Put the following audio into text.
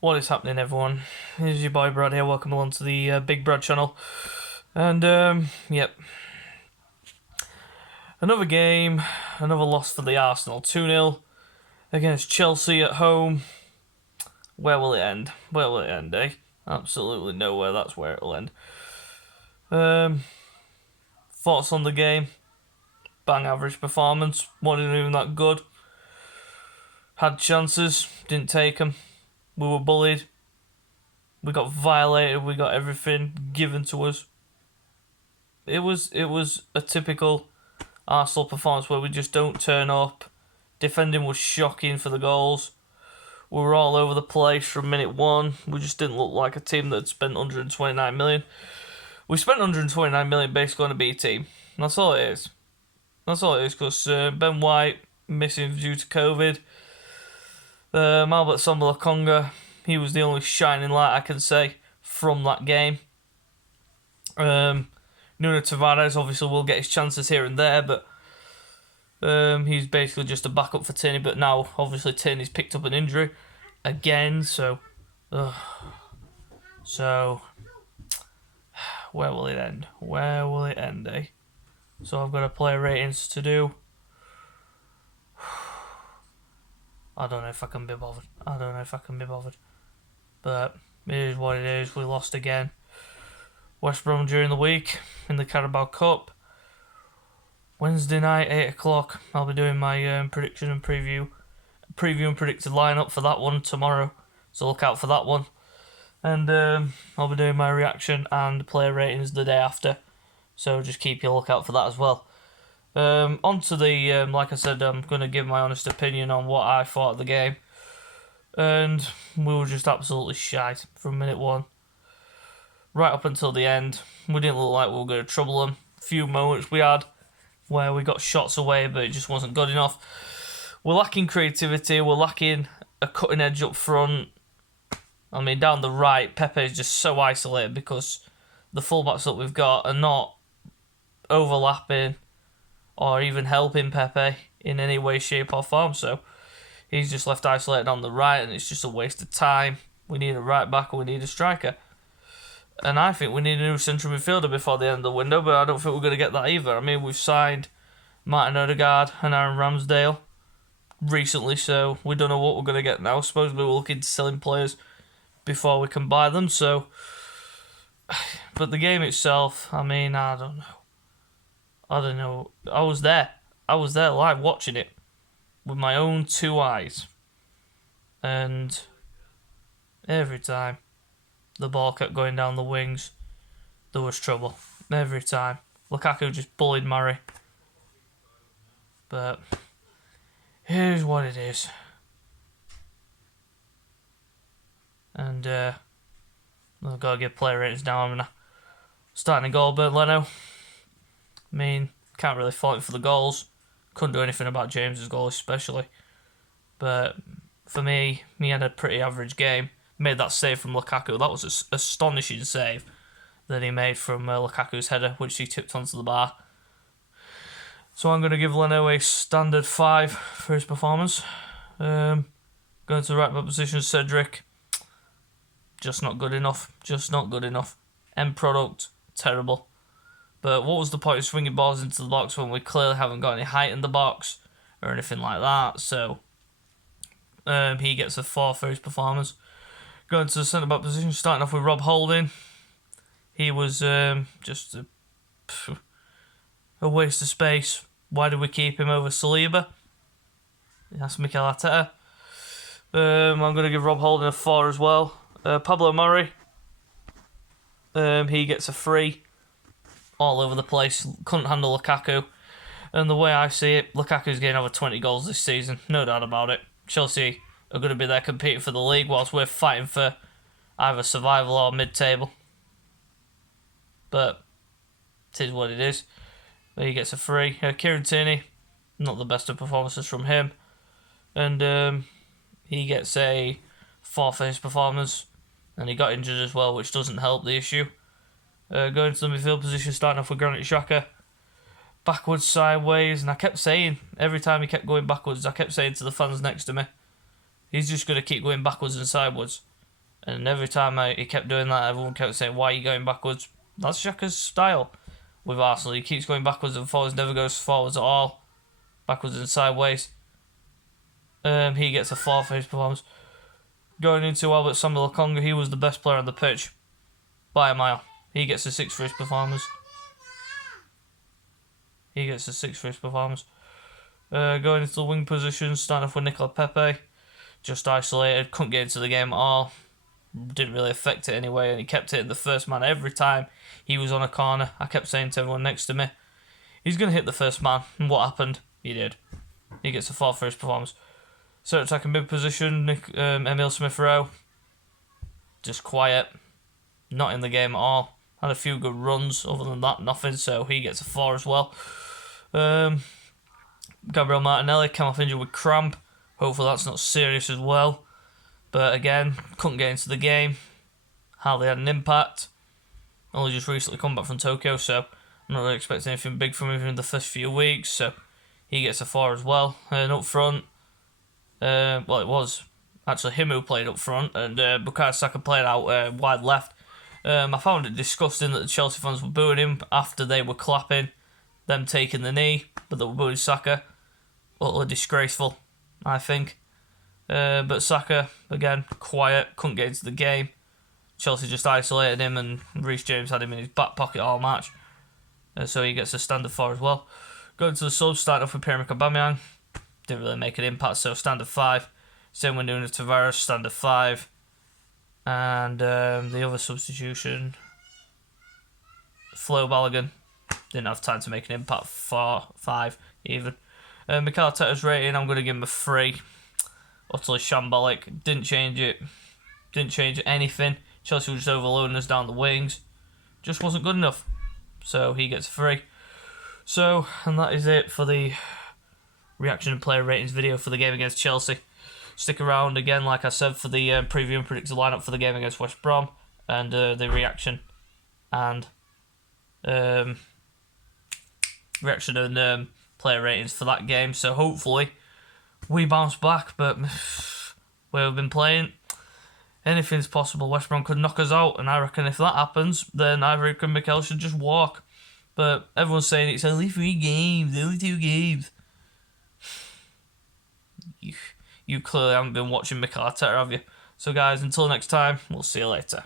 What is happening, everyone? Here's your boy Brad here. Welcome along to the Big Brad channel. And, yep. Another game, another loss for the Arsenal. 2-0 against Chelsea at home. Where will it end? Where will it end, eh? Absolutely nowhere. That's where it'll end. Thoughts on the game? Bang average performance. Wasn't even that good. Had chances, didn't take them. We were bullied. We got violated. We got everything given to us. It was a typical Arsenal performance where we just don't turn up. Defending was shocking for the goals. We were all over the place from minute one. We just didn't look like a team that had spent 129 million. We spent 129 million basically on a B team. That's all it is. That's all it is because Ben White missing due to COVID. Albert Sambala-Conga, he was the only shining light I can say from that game. Nuno Tavares obviously will get his chances here and there, but he's basically just a backup for Tierney. But now obviously Tierney's picked up an injury again, so where will it end? Where will it end, eh? So I've got a player ratings to do. I don't know if I can be bothered. But it is what it is. We lost again. West Brom during the week in the Carabao Cup. Wednesday night, 8 o'clock. I'll be doing my prediction and preview and predicted lineup for that one tomorrow. So look out for that one. And I'll be doing my reaction and player ratings the day after. So just keep your lookout for that as well. On to the, like I said, I'm going to give my honest opinion on what I thought of the game. And we were just absolutely shite from minute one. Right up until the end. We didn't look like we were going to trouble them. A few moments we had where we got shots away, but it just wasn't good enough. We're lacking creativity. We're lacking a cutting edge up front. I mean, down the right, Pepe is just so isolated because the fullbacks that we've got are not overlapping or even helping Pepe in any way, shape or form. So he's just left isolated on the right and it's just a waste of time. We need a right back or we need a striker. And I think we need a new central midfielder before the end of the window, but I don't think we're going to get that either. I mean, we've signed Martin Odegaard and Aaron Ramsdale recently, so we don't know what we're going to get now. Supposedly we're looking to selling players before we can buy them, so... But the game itself, I mean, I don't know. I was there live watching it with my own two eyes. And every time the ball kept going down the wings, there was trouble. Every time. Lukaku just bullied Murray. But here's what it is. And I've got to give player ratings now. I'm starting a goal, Bernd Leno. I mean, can't really fault him for the goals. Couldn't do anything about James's goal especially. But for me, he had a pretty average game. Made that save from Lukaku. That was an astonishing save that he made from Lukaku's header, which he tipped onto the bar. So I'm going to give Leno a standard 5 for his performance. Going to the right back position, Cedric. Just not good enough. End product, terrible. But what was the point of swinging balls into the box when we clearly haven't got any height in the box or anything like that? So he gets a 4 for his performance. Going to the centre-back position, starting off with Rob Holding. He was just a waste of space. Why did we keep him over Saliba? That's Mikel Arteta. I'm going to give Rob Holding a 4 as well. Pablo Murray. He gets a 3. All over the place. Couldn't handle Lukaku. And the way I see it, Lukaku's getting over 20 goals this season. No doubt about it. Chelsea are going to be there competing for the league whilst we're fighting for either survival or mid-table. But it is what it is. He gets a 3. Kieran Tierney, not the best of performances from him. And he gets a 4 for his performance. And he got injured as well, which doesn't help the issue. Going to the midfield position, starting off with Granit Xhaka. Backwards, sideways, and I kept saying, every time he kept going backwards, I kept saying to the fans next to me, he's just going to keep going backwards and sideways. And every time he kept doing that, everyone kept saying, "Why are you going backwards?" That's Xhaka's style with Arsenal. He keeps going backwards and forwards, never goes forwards at all. Backwards and sideways. He gets a 4 for his performance. Going into Albert Samuel Lokonga, he was the best player on the pitch by a mile. He gets a 6 for his performance. Going into the wing position, starting off with Nicola Pepe. Just isolated, couldn't get into the game at all. Didn't really affect it anyway, and he kept it in the first man every time he was on a corner. I kept saying to everyone next to me, he's going to hit the first man. And what happened? He did. He gets a 4 for his performance. So attacking mid position, Emile Smith-Rowe. Just quiet. Not in the game at all. Had a few good runs. Other than that, nothing. So he gets a 4 as well. Gabriel Martinelli came off injured with cramp. Hopefully that's not serious as well. But again, couldn't get into the game. Hardly had an impact. Only just recently come back from Tokyo, so I'm not really expecting anything big from him in the first few weeks. So he gets a 4 as well. And up front, it was actually him who played up front, and Bukayo Saka played out wide left. I found it disgusting that the Chelsea fans were booing him after they were clapping them taking the knee, but they were booing Saka. Utterly disgraceful, I think. But Saka, again, quiet, couldn't get into the game. Chelsea just isolated him, and Reece James had him in his back pocket all match. So he gets a standard 4 as well. Going to the subs, starting off with Pierre-Emerick Aubameyang. Didn't really make an impact, so standard 5. Same with Nuno Tavares, standard 5. And the other substitution, Flo Balogun, didn't have time to make an impact, 4, 5 even. Mikel Arteta's rating, I'm going to give him a 3. Utterly shambolic, didn't change it. Didn't change anything. Chelsea was just overloading us down the wings. Just wasn't good enough. So he gets a 3. So, and that is it for the reaction and player ratings video for the game against Chelsea. Stick around again, like I said, for the preview and predicted lineup for the game against West Brom, and the reaction and player ratings for that game. So hopefully we bounce back, but where we've been playing, anything's possible. West Brom could knock us out, and I reckon if that happens, then I reckon Mikel should just walk. But everyone's saying it's only 3 games, only 2 games. You clearly haven't been watching Mikel Arteta, have you? So guys, until next time, we'll see you later.